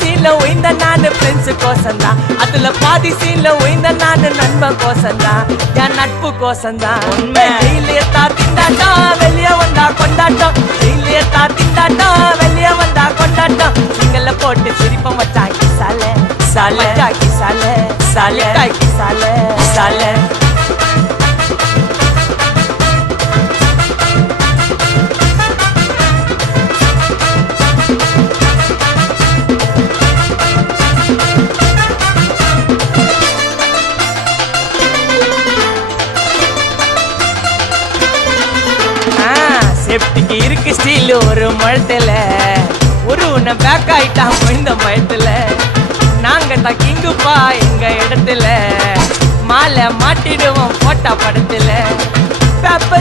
சீன்ல உயிந்த நானு ஃப்ரெண்ட்ஸு கோசந்தான், அதுல பாதி சீன்ல உயிந்த நானு நண்பன் கோசந்தான், என் நட்பு கோசந்தான். ஜெயிலே தா திண்டாட்டம், வெளியே வந்தா கொண்டாட்டம், ஜெயிலே தா திண்டாட்டம், வெளியே வந்தா கொண்டாட்டம். சிங்கல்ல போட்டு சிரிப்ப மச்சான் கிசாலே சாலே கிசாலே சாலே கிசாலே சாலே. சேஃப்டிக்கு இருக்கு ஸ்டீல் ஒரு மழத்துல, ஒரு உன்னை பேக் ஆயிட்டான் இந்த மயத்துல. நாங்க தான் கிங்குப்பா எங்க இடத்துல, மாலை மாட்டிடுவோம் போட்டா படத்துல. பேப்பர்